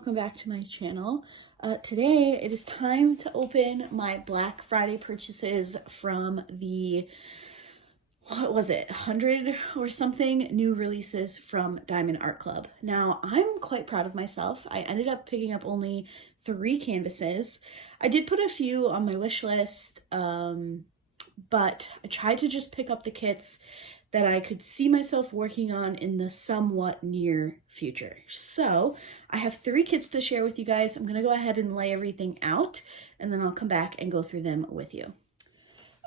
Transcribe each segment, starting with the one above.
welcome back to my channel. Today it is time to open my Black Friday purchases from the, what was it, 100 or something new releases from Diamond Art Club. Now, I'm quite proud of myself. I ended up picking up only 3 canvases. I did put a few on my wish list, but I tried to just pick up the kits that I could see myself working on in the somewhat near future. So I have 3 kits to share with you guys. I'm gonna go ahead and lay everything out, and then I'll come back and go through them with you.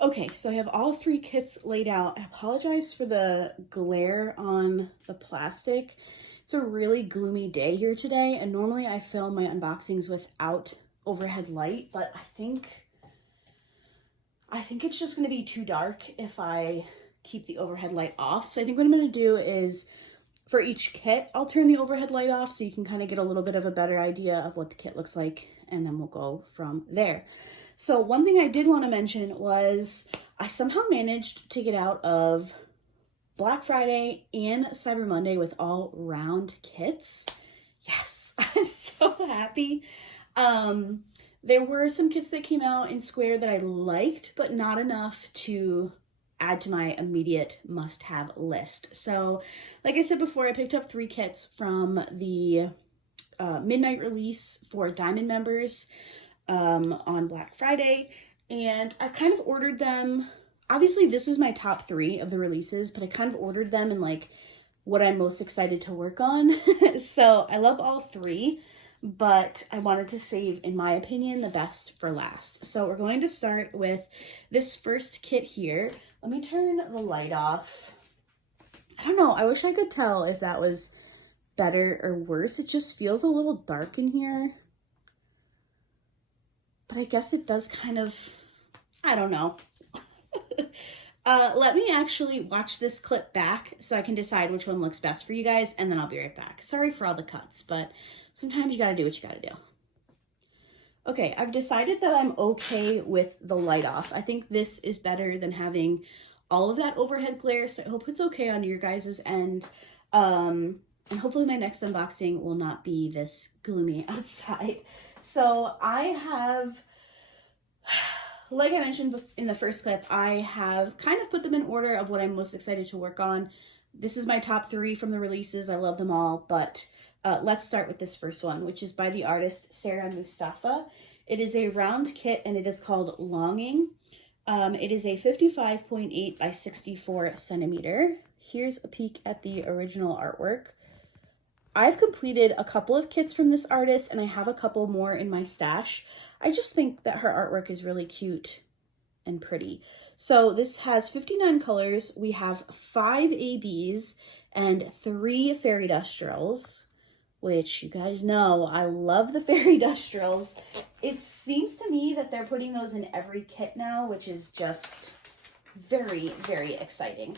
Okay, so I have all 3 kits laid out. I apologize for the glare on the plastic. It's a really gloomy day here today, and normally I film my unboxings without overhead light, but I think it's just gonna be too dark if I keep the overhead light off. So I think what I'm going to do is for each kit, I'll turn the overhead light off so you can kind of get a little bit of a better idea of what the kit looks like, and then we'll go from there. So one thing I did want to mention was I somehow managed to get out of Black Friday and Cyber Monday with all round kits. Yes, I'm so happy. There were some kits that came out in square that I liked, but not enough to add to my immediate must-have list. So like I said before, I picked up 3 kits from the midnight release for Diamond members on Black Friday, and I've kind of ordered them. Obviously this was my top 3 of the releases, but I kind of ordered them in like what I'm most excited to work on. So I love all 3, but I wanted to save, in my opinion, the best for last. So we're going to start with this first kit here. Let me turn the light off. I don't know, I wish I could tell if that was better or worse. It just feels a little dark in here. But I guess it does kind of, I don't know. Let me actually watch this clip back so I can decide which one looks best for you guys, and then I'll be right back. Sorry for all the cuts, but sometimes you gotta do what you gotta do. Okay, I've decided that I'm okay with the light off. I think this is better than having all of that overhead glare, so I hope it's okay on your guys' end. And hopefully my next unboxing will not be this gloomy outside. So I have, like I mentioned in the first clip, I have kind of put them in order of what I'm most excited to work on. This is my top 3 from the releases. I love them all, but let's start with this first one, which is by the artist Sarah Mustafa. It is a round kit, and it is called Longing. It is a 55.8 by 64 centimeter. Here's a peek at the original artwork. I've completed a couple of kits from this artist, and I have a couple more in my stash. I just think that her artwork is really cute and pretty. So this has 59 colors. We have 5 ABs and 3 fairy dust drills, which you guys know I love the fairy dust drills. It seems to me that they're putting those in every kit now, which is just very, very exciting.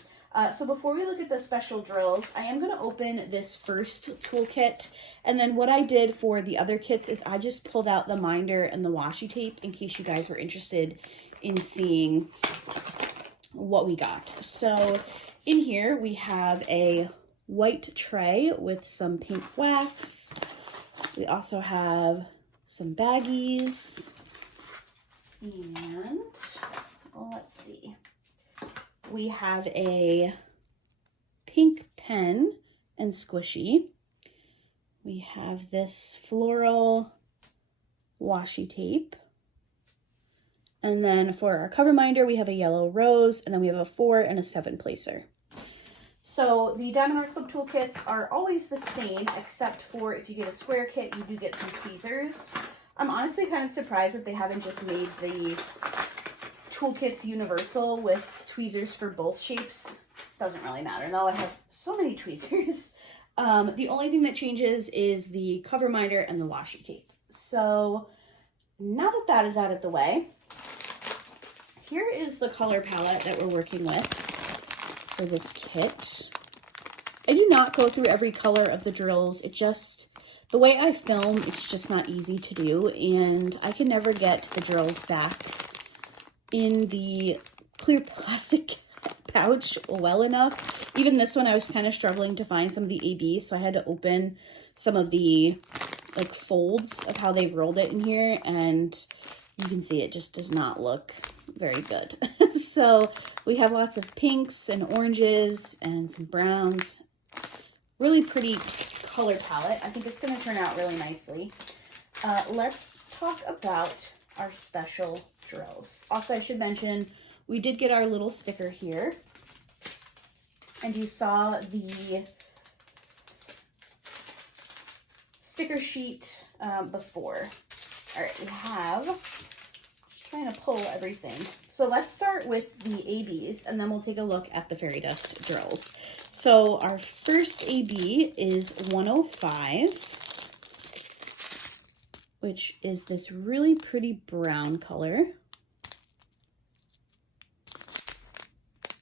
So before we look at the special drills, I am going to open this first toolkit, and then what I did for the other kits is I just pulled out the minder and the washi tape in case you guys were interested in seeing what we got. So in here we have a white tray with some pink wax. We also have some baggies, and let's see, we have a pink pen and squishy. We have this floral washi tape, and then for our cover minder we have a yellow rose, and then we have a 4 and a 7 placer. So the Diamond Art Club toolkits are always the same, except for if you get a square kit, you do get some tweezers. I'm honestly kind of surprised that they haven't just made the toolkits universal with tweezers for both shapes. Doesn't really matter, though. I have so many tweezers. The only thing that changes is the cover minder and the washi tape. So now that that is out of the way, here is the color palette that we're working with for this kit. I do not go through every color of the drills. It just, the way I film, it's just not easy to do, and I can never get the drills back in the clear plastic pouch well enough. Even this one, I was kind of struggling to find some of the ABs, so I had to open some of the like folds of how they've rolled it in here, and you can see it just does not look very good. So we have lots of pinks and oranges and some browns. Really pretty color palette. I think it's going to turn out really nicely. Let's talk about our special drills. Also, I should mention, we did get our little sticker here. And you saw the sticker sheet before. All right, we have, just trying to pull everything. So let's start with the ABs, and then we'll take a look at the fairy dust drills. So our first AB is 105, which is this really pretty brown color.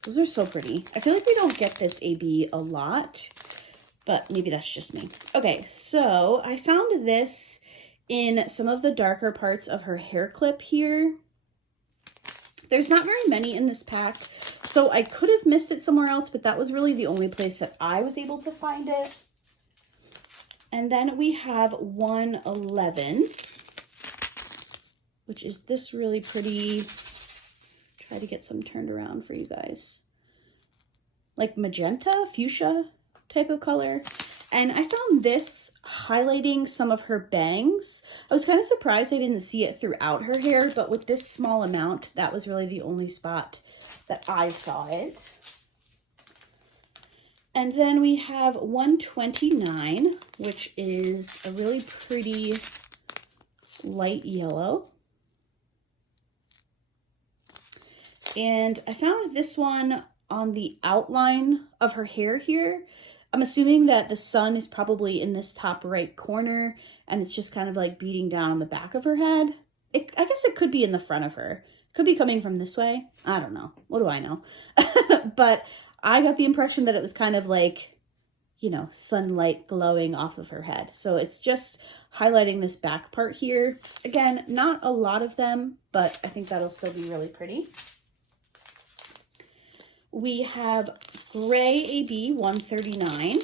Those are so pretty. I feel like we don't get this AB a lot, but maybe that's just me. Okay, so I found this in some of the darker parts of her hair clip here. There's not very many in this pack, so I could have missed it somewhere else, but that was really the only place that I was able to find it. And then we have 111, which is this really pretty, try to get some turned around for you guys, like magenta, fuchsia type of color. And I found this highlighting some of her bangs. I was kind of surprised I didn't see it throughout her hair, but with this small amount, that was really the only spot that I saw it. And then we have 129, which is a really pretty light yellow. And I found this one on the outline of her hair here. I'm assuming that the sun is probably in this top right corner, and it's just kind of like beating down on the back of her head. I guess it could be in the front of her. Could be coming from this way. I don't know. What do I know? But I got the impression that it was kind of like, you know, sunlight glowing off of her head. So it's just highlighting this back part here. Again, not a lot of them, but I think that'll still be really pretty. We have gray AB 139,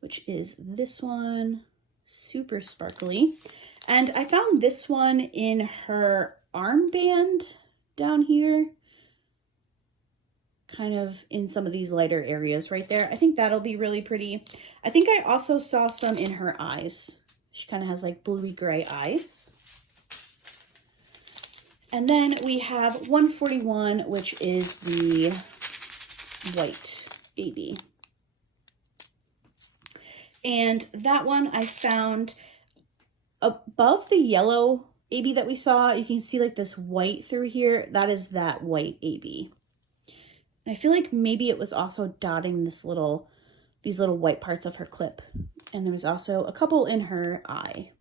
which is this one, super sparkly. And I found this one in her armband down here, kind of in some of these lighter areas right there. I think that'll be really pretty. I think I also saw some in her eyes. She kind of has like bluey gray eyes. And then we have 141, which is the white AB. And that one I found above the yellow AB that we saw. You can see like this white through here. That is that white AB. And I feel like maybe it was also dotting these little white parts of her clip. And there was also a couple in her eye.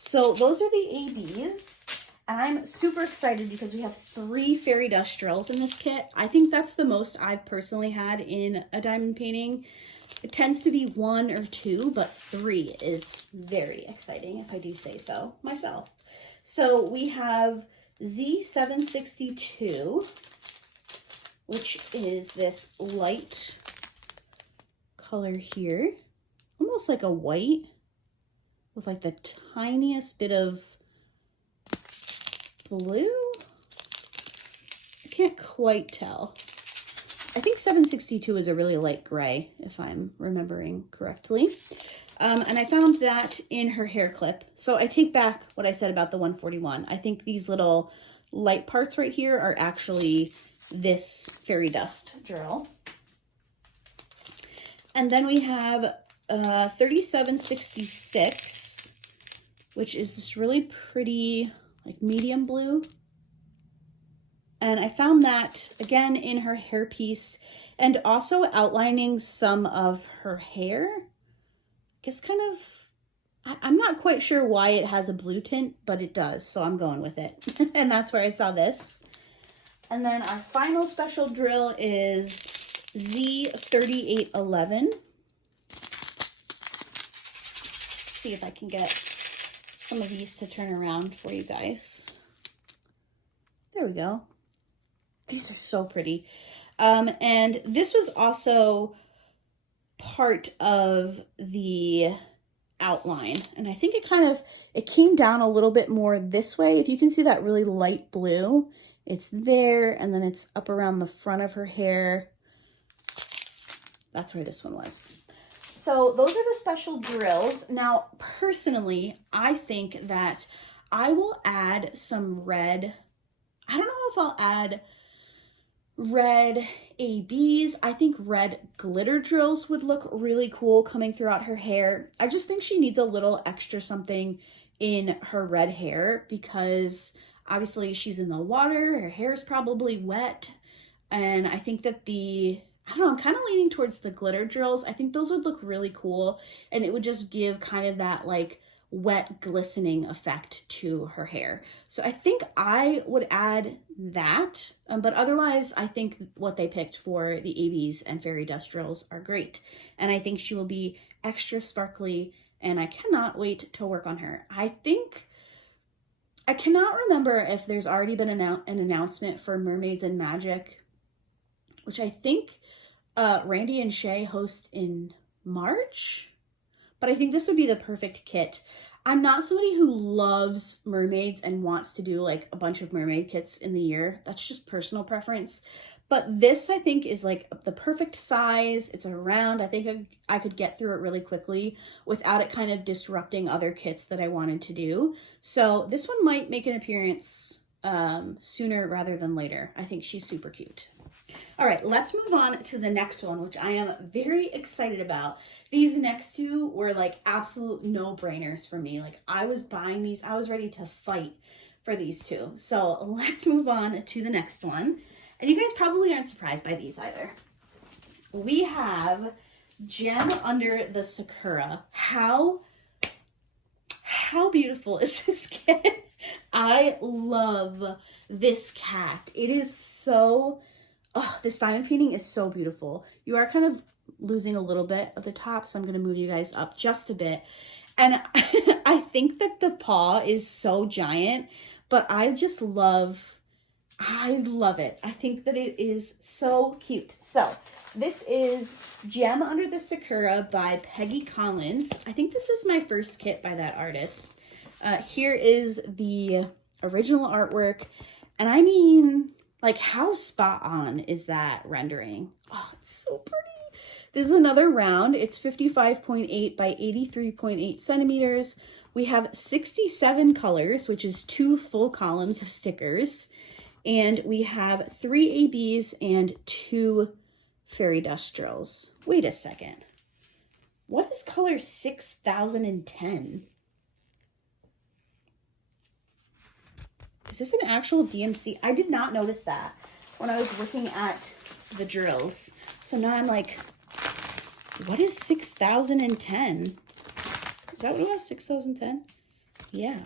So those are the ABs. And I'm super excited because we have 3 fairy dust drills in this kit. I think that's the most I've personally had in a diamond painting. It tends to be 1 or 2, but 3 is very exciting, if I do say so myself. So we have Z762, which is this light color here. Almost like a white with like the tiniest bit of blue. I can't quite tell. I think 762 is a really light gray, if I'm remembering correctly. And I found that in her hair clip. So I take back what I said about the 141. I think these little light parts right here are actually this fairy dust drill. And then we have 3766, which is this really pretty like medium blue. And I found that again in her hairpiece and also outlining some of her hair. I guess kind of, I'm not quite sure why it has a blue tint, but it does, so I'm going with it. And that's where I saw this. And then our final special drill is Z3811. See if I can get some of these to turn around for you guys. There we go. These are so pretty. And this was also part of the outline. And I think it came down a little bit more this way. If you can see that really light blue, it's there, and then it's up around the front of her hair. That's where this one was. So those are the special drills. Now, personally, I think that I will add some red. I don't know if I'll add red ABs. I think red glitter drills would look really cool coming throughout her hair. I just think she needs a little extra something in her red hair because obviously she's in the water, her hair is probably wet, and I think that I don't know, I'm kind of leaning towards the glitter drills. I think those would look really cool, and it would just give kind of that like wet glistening effect to her hair. So I think I would add that, but otherwise I think what they picked for the ABs and fairy dust drills are great. And I think she will be extra sparkly, and I cannot wait to work on her. I cannot remember if there's already been an announcement for Mermaids and Magic, which I think Randy and Shay host in March, but I think this would be the perfect kit. I'm not somebody who loves mermaids and wants to do like a bunch of mermaid kits in the year. That's just personal preference. But this, I think, is like the perfect size. It's a round. I think I could get through it really quickly without it kind of disrupting other kits that I wanted to do. So this one might make an appearance sooner rather than later. I think she's super cute. All right, let's move on to the next one, which I am very excited about. These next two were like absolute no-brainers for me. Like I was buying these, I was ready to fight for these two. So let's move on to the next one. And you guys probably aren't surprised by these either. We have Gem Under the Sakura. How beautiful is this kit? I love this cat. It is so... Oh, this diamond painting is so beautiful. You are kind of losing a little bit of the top, so I'm going to move you guys up just a bit. And I think that the paw is so giant, but I love it. I think that it is so cute. So this is Gem Under the Sakura by Peggy Collins. I think this is my first kit by that artist. Here is the original artwork. And I mean... like, how spot on is that rendering? Oh, it's so pretty. This is another round. It's 55.8 by 83.8 centimeters. We have 67 colors, which is 2 full columns of stickers. And we have 3 ABs and 2 fairy dust drills. Wait a second. What is color 6010? Is this an actual DMC? I did not notice that when I was looking at the drills. So now I'm like, what is 6010? Is that what it was? 6010? Yeah.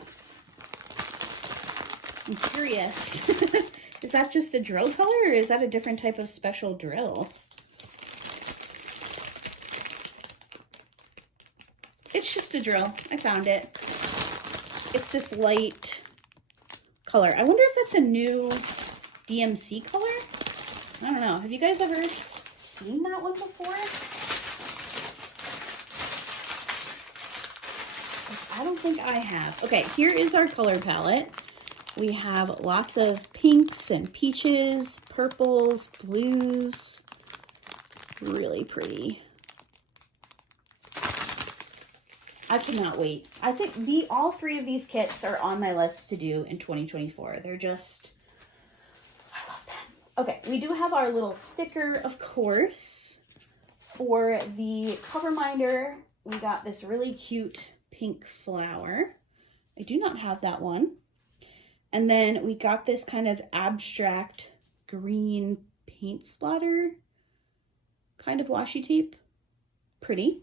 I'm curious. Is that just a drill color, or is that a different type of special drill? It's just a drill. I found it. It's this light color. I wonder if that's a new DMC color. I don't know. Have you guys ever seen that one before? I don't think I have. Okay, here is our color palette. We have lots of pinks and peaches, purples, blues. Really pretty. I cannot wait. I think all 3 of these kits are on my list to do in 2024. They're just, I love them. Okay, we do have our little sticker, of course. For the cover minder, we got this really cute pink flower. I do not have that one. And then we got this kind of abstract green paint splatter kind of washi tape. Pretty.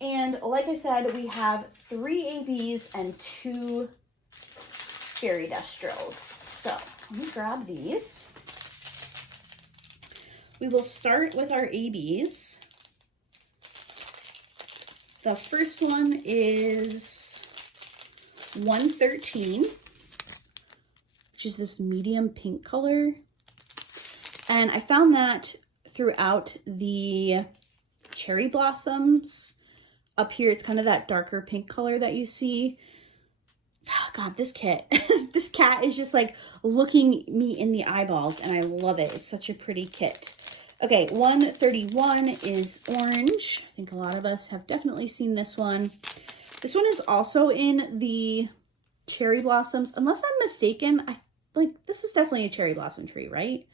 And like I said, we have 3 ABs and 2 fairy dust drills. So let me grab these. We will start with our ABs. The first one is 113, which is this medium pink color. And I found that throughout the cherry blossoms up here, it's kind of that darker pink color that you see. Oh God, this kit. This cat is just like looking me in the eyeballs, and I love it. It's such a pretty kit. Okay, 131 is orange. I think a lot of us have definitely seen this one. This one is also in the cherry blossoms. Unless I'm mistaken, this is definitely a cherry blossom tree, right?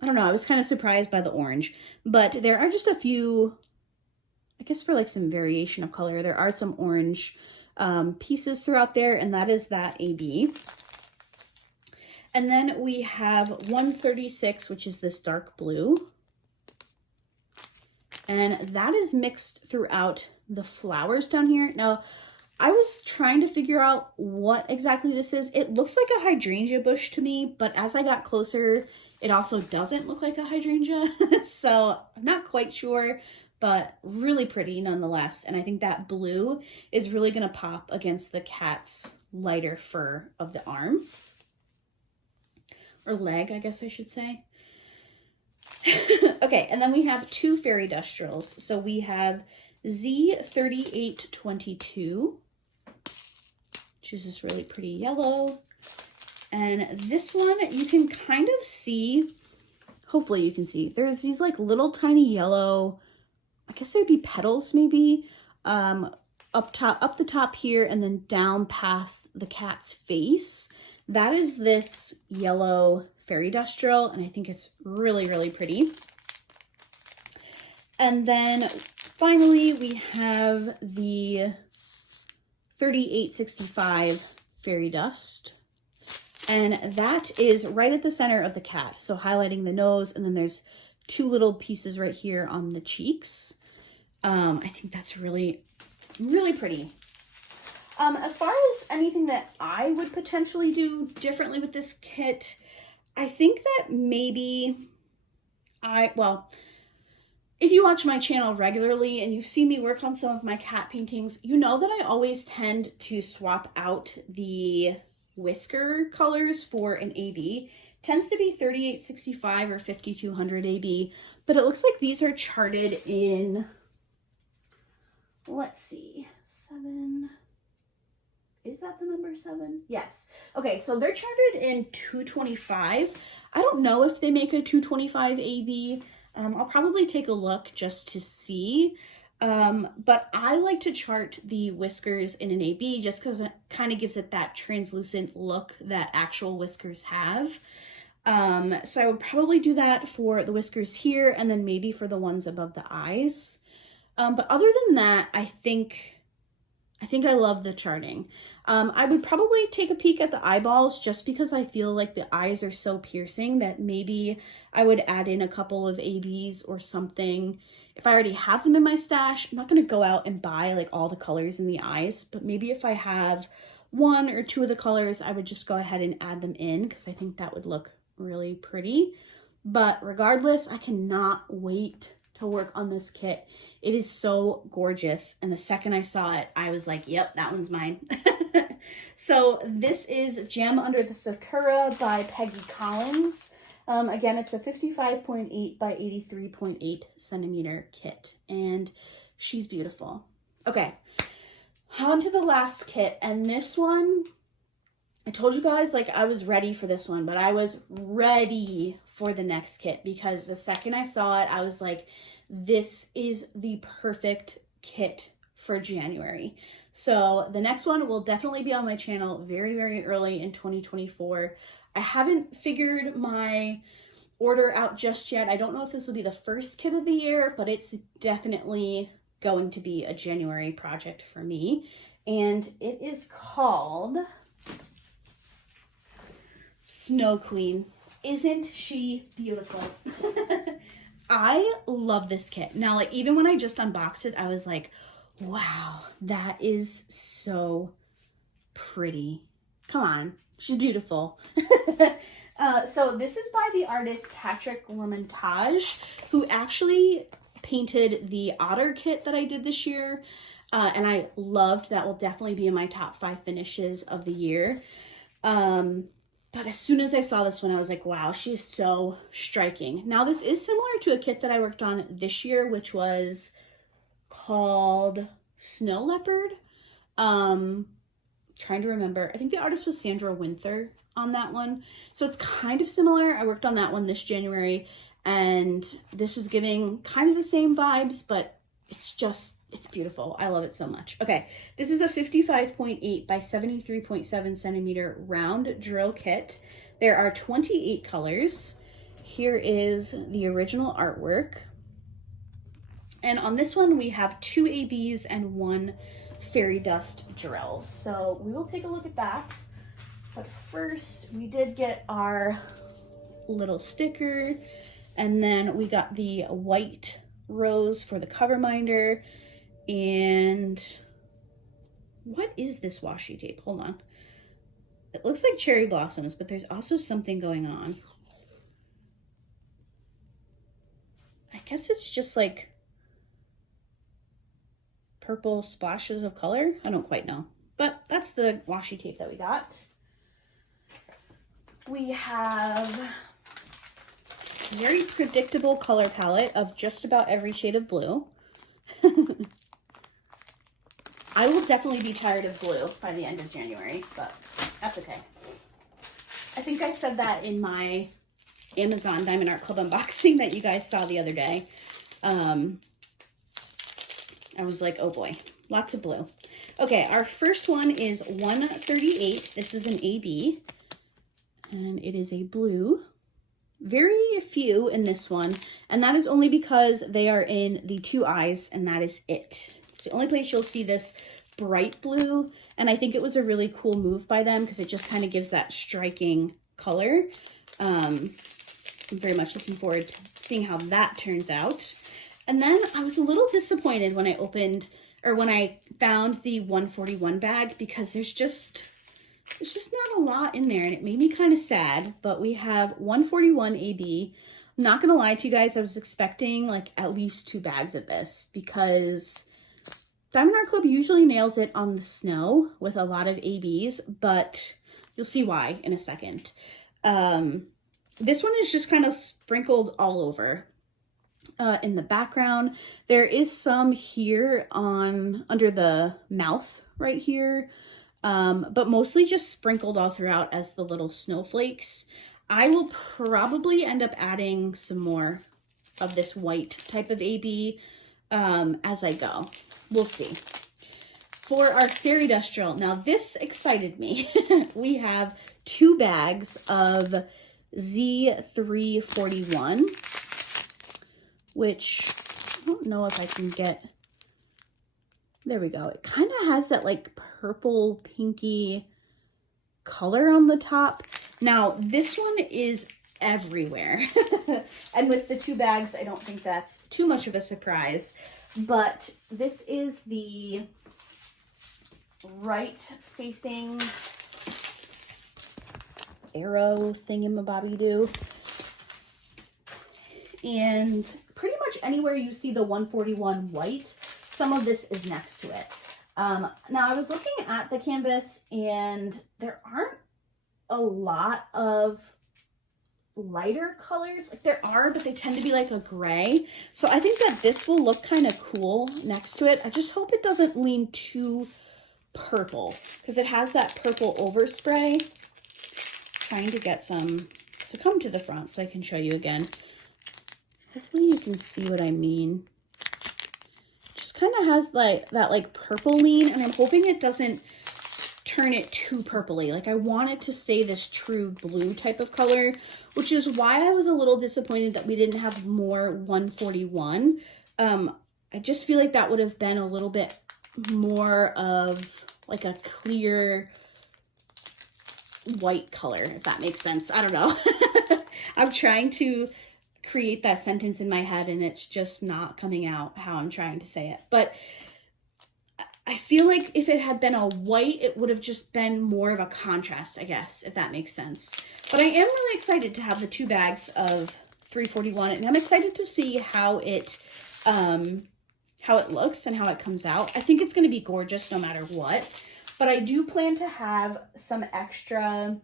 I don't know. I was kind of surprised by the orange, but there are just a few, I guess for like some variation of color, there are some orange pieces throughout there, and that is that AB. And then we have 136, which is this dark blue. And that is mixed throughout the flowers down here. Now, I was trying to figure out what exactly this is. It looks like a hydrangea bush to me, but as I got closer, it also doesn't look like a hydrangea. So I'm not quite sure, but really pretty nonetheless. And I think that blue is really going to pop against the cat's lighter fur of the arm. Or leg, I guess I should say. Okay, and then we have two fairy dustrals. So we have Z3822, which is this really pretty yellow. And this one, you can kind of see, hopefully you can see, there's these like little tiny yellow, I guess they'd be petals maybe, up the top here, and then down past the cat's face. That is this yellow fairy dustral, and I think it's really, really pretty. And then finally, we have the 3865 fairy dust. And that is right at the center of the cat. So highlighting the nose, and then there's two little pieces right here on the cheeks. I think that's really, really pretty. As far as anything that I would potentially do differently with this kit, I think that maybe if you watch my channel regularly and you've seen me work on some of my cat paintings, you know that I always tend to swap out the whisker colors for an AB. Tends to be 3865 or 5200 AB, but it looks like these are charted in, let's see, 7. Is that the number 7? Yes. Okay, so they're charted in 225. I don't know if they make a 225 AB. I'll probably take a look just to see. But I like to chart the whiskers in an AB just because it kind of gives it that translucent look that actual whiskers have. So I would probably do that for the whiskers here, and then maybe for the ones above the eyes. But other than that, I think I love the charting. I would probably take a peek at the eyeballs just because I feel like the eyes are so piercing that maybe I would add in a couple of ABs or something. If I already have them in my stash, I'm not going to go out and buy like all the colors in the eyes, but maybe if I have 1 or 2 of the colors, I would just go ahead and add them in because I think that would look really pretty. But regardless, I cannot wait to work on this kit. It is so gorgeous, and the second I saw it, I was like, yep, that one's mine. So this is Gem Under the Sakura by Peggy Collins. Again, it's a 55.8 by 83.8 centimeter kit, and she's beautiful. Okay, on to the last kit, and this one, I told you guys, like, I was ready for this one, but I was ready for the next kit because the second I saw it, I was like, this is the perfect kit for January. So the next one will definitely be on my channel very, very early in 2024. I haven't figured my order out just yet. I don't know if this will be the first kit of the year, but it's definitely going to be a January project for me. And it is called Snow Queen. Isn't she beautiful? I love this kit. Now, like, even when I just unboxed it, I was like, wow, that is so pretty. Come on, she's beautiful. So this is by the artist Patrick L'Hermitage, who actually painted the otter kit that I did this year. And I loved that. Will definitely be in my top 5 finishes of the year. But as soon as I saw this one, I was like, wow, she's so striking. Now, this is similar to a kit that I worked on this year, which was called Snow Leopard. Trying to remember. I think the artist was Sandra Winther on that one. So it's kind of similar. I worked on that one this January, and this is giving kind of the same vibes, but it's beautiful. I love it so much. Okay, this is a 55.8 by 73.7 centimeter round drill kit. There are 28 colors. Here is the original artwork. And on this one, we have 2 ABs and 1 fairy dust drill. So we will take a look at that. But first, we did get our little sticker, and then we got the white rose for the cover minder. And what is this washi tape? Hold on. It looks like cherry blossoms, but there's also something going on. I guess it's just like purple splashes of color. I don't quite know, but that's the washi tape that we got. We have a very predictable color palette of just about every shade of blue. I will definitely be tired of blue by the end of January, but that's okay. I think I said that in my Amazon Diamond Art Club unboxing that you guys saw the other day. I was like, oh boy, lots of blue. Okay, our first one is 138. This is an AB, and it is a blue. Very few in this one, and that is only because they are in the 2 eyes, and that is it. It's the only place you'll see this bright blue, and I think it was a really cool move by them because it just kind of gives that striking color. I'm very much looking forward to seeing how that turns out. And then I was a little disappointed when I found the 141 bag, because there's just not a lot in there, and it made me kind of sad. But we have 141 AB. I'm not gonna lie to you guys, I was expecting like at least 2 bags of this, because Diamond Art Club usually nails it on the snow with a lot of ABs, but you'll see why in a second. This one is just kind of sprinkled all over. In the background, there is some here under the mouth right here, but mostly just sprinkled all throughout as the little snowflakes. I will probably end up adding some more of this white type of AB as I go. We'll see. For our fairy dust drill, now this excited me. We have 2 bags of Z341. Which I don't know if I can get. There we go. It kind of has that like purple pinky color on the top. Now this one is everywhere. And with the 2 bags, I don't think that's too much of a surprise. But this is the right facing arrow thingamabobby-doo. And pretty much anywhere you see the 141 white, some of this is next to it. Now I was looking at the canvas, and there aren't a lot of lighter colors. Like there are, but they tend to be like a gray. So I think that this will look kind of cool next to it. I just hope it doesn't lean too purple, because it has that purple overspray. Trying to get some to come to the front so I can show you again. Hopefully you can see what I mean. Just kind of has like that like purple lean, and I'm hoping it doesn't turn it too purpley. Like I want it to stay this true blue type of color, which is why I was a little disappointed that we didn't have more 141. I just feel like that would have been a little bit more of like a clear white color, if that makes sense. I don't know. I'm trying to create that sentence in my head, and it's just not coming out how I'm trying to say it. But I feel like if it had been a white, it would have just been more of a contrast, I guess, if that makes sense. But I am really excited to have the 2 bags of 341, and I'm excited to see how it looks and how it comes out. I think it's going to be gorgeous no matter what. But I do plan to have some extra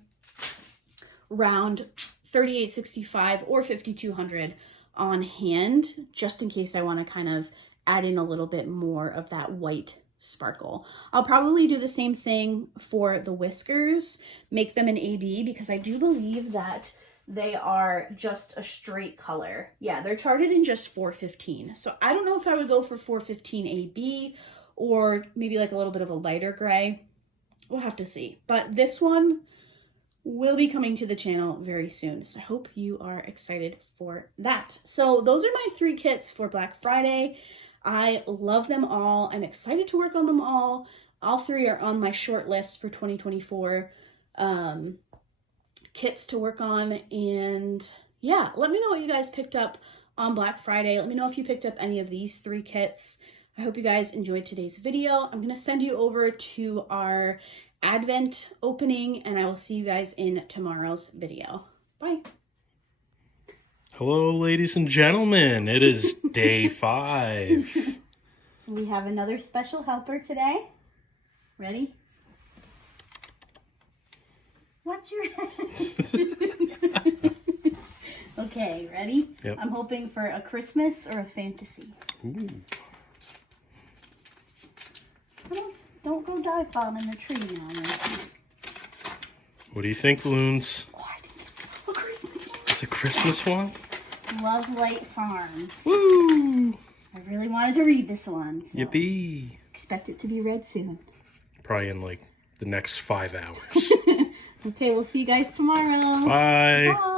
round 3865 or 5200 on hand, just in case I want to kind of add in a little bit more of that white sparkle. I'll probably do the same thing for the whiskers, make them an AB, because I do believe that they are just a straight color. Yeah, they're charted in just 415. So I don't know if I would go for 415 AB or maybe like a little bit of a lighter gray. We'll have to see. But this one will be coming to the channel very soon. So I hope you are excited for that. So those are my 3 kits for Black Friday. I love them all. I'm excited to work on them all. All 3 are on my short list for 2024 kits to work on. And yeah, let me know what you guys picked up on Black Friday. Let me know if you picked up any of these 3 kits. I hope you guys enjoyed today's video. I'm going to send you over to our Advent opening, and I will see you guys in tomorrow's video. Bye. Hello, ladies and gentlemen. It is day 5. We have another special helper today. Ready? Watch your head. Okay, ready? Yep. I'm hoping for a Christmas or a fantasy. Ooh. Don't go dive bomb in the tree now. What do you think, Loons? Oh, I think it's a Christmas one. It's a Christmas one? Love Light Farms. Woo! I really wanted to read this one. So Yippee! expect it to be read soon. Probably in like the next 5 hours. Okay, we'll see you guys tomorrow. Bye. Bye.